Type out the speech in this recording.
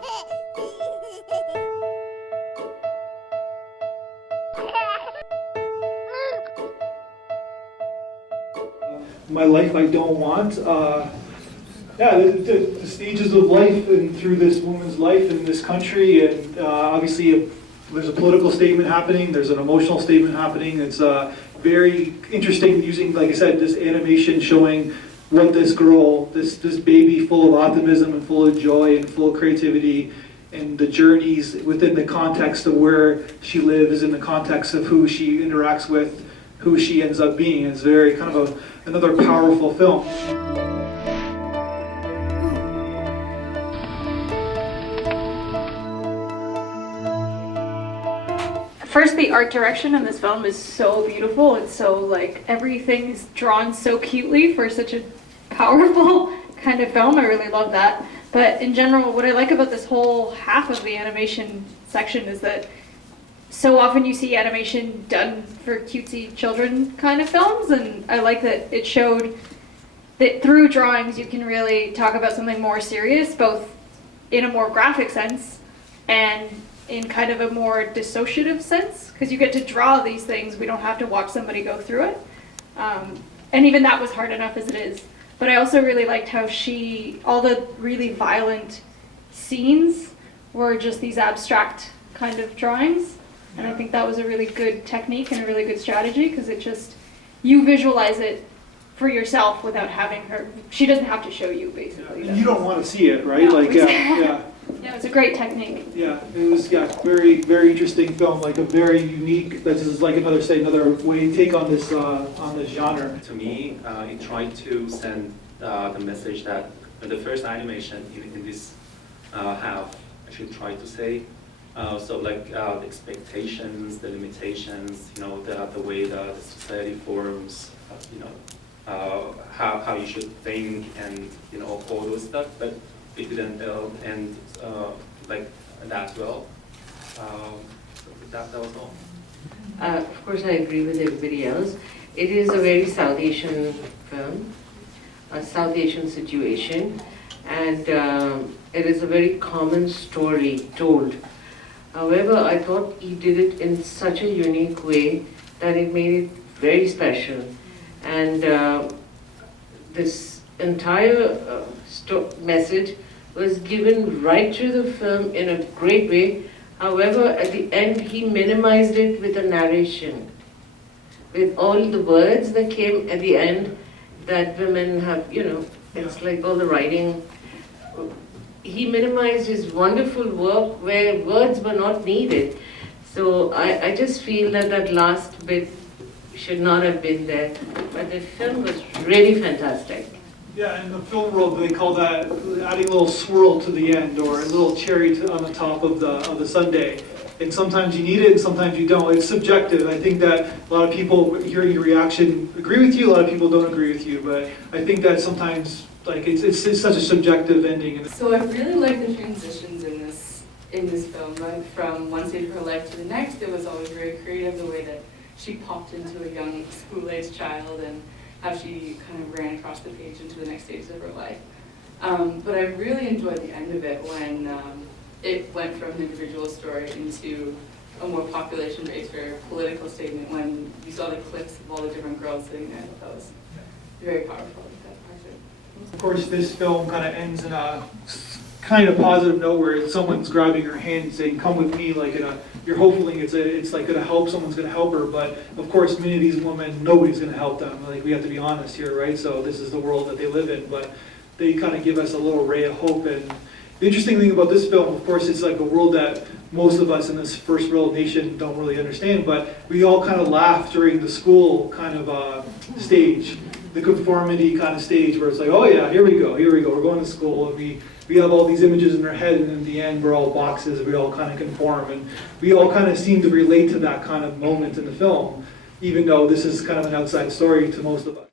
My Life I Don't Want. Yeah, the stages of life and through this woman's life in this country, and obviously there's a political statement happening, there's an emotional statement happening. It's very interesting using, like I said, this animation showing what this girl, this baby full of optimism and full of joy and full of creativity, and the journeys within the context of where she lives, in the context of who she interacts with, who she ends up being. It's very kind of another powerful film. First, the art direction in this film is so beautiful. It's so, like, everything is drawn so cutely for such a powerful kind of film. I really love that. But in general, what I like about this whole half of the animation section is that so often you see animation done for cutesy children kind of films, and I like that it showed that through drawings you can really talk about something more serious, both in a more graphic sense and in kind of a more dissociative sense, because you get to draw these things. We don't have to watch somebody go through it. And even that was hard enough as it is. But I also really liked how all the really violent scenes were just these abstract kind of drawings. And I think that was a really good technique and a really good strategy, because it just, you visualize it for yourself without having her, she doesn't have to show you, basically. You don't want to see it, right? No, like, exactly. yeah. Yeah, it's a great technique. Yeah, it was very, very interesting film, like a very unique, this is like another way take on this genre. To me, it tried to send the message that the first animation in this half actually tried to say. So like the expectations, the limitations, you know, the way the society forms, you know, how you should think, and you know, all those stuff. But it didn't end like that well. So that was all. Of course, I agree with everybody else. It is a very South Asian film, a South Asian situation, and it is a very common story told. However, I thought he did it in such a unique way that it made it very special. And this entire message was given right through the film in a great way. However, at the end, he minimized it with a narration, with all the words that came at the end that women have, you know, it's like all the writing. He minimized his wonderful work where words were not needed. So I just feel that that last bit should not have been there. But the film was really fantastic. Yeah, in the film world, they call that adding a little swirl to the end, or a little cherry on the top of the sundae. And sometimes you need it, and sometimes you don't. It's subjective. I think that a lot of people hearing your reaction agree with you. A lot of people don't agree with you. But I think that sometimes, like, it's such a subjective ending. So I really like the transitions in this film. Like, from one stage of her life to the next, it was always very creative, the way that she popped into a young school-aged child and how she kind of ran across the page into the next stage of her life. But I really enjoyed the end of it when it went from an individual story into a more population-based or political statement, when you saw the clips of all the different girls sitting there. That was very powerful. Of course, this film kind of ends in a kind of positive note where someone's grabbing her hand and saying, "Come with me," like you're hoping it's like going to help, someone's going to help her. But of course, many of these women, nobody's going to help them. Like, we have to be honest here, right? So this is the world that they live in. But they kind of give us a little ray of hope. And the interesting thing about this film, of course, it's like a world that most of us in this first world nation don't really understand. But we all kind of laugh during the school kind of stage, the conformity kind of stage, where it's like, oh yeah, here we go, we're going to school, and we have all these images in our head, and in the end we're all boxes, we all kind of conform, and we all kind of seem to relate to that kind of moment in the film, even though this is kind of an outside story to most of us.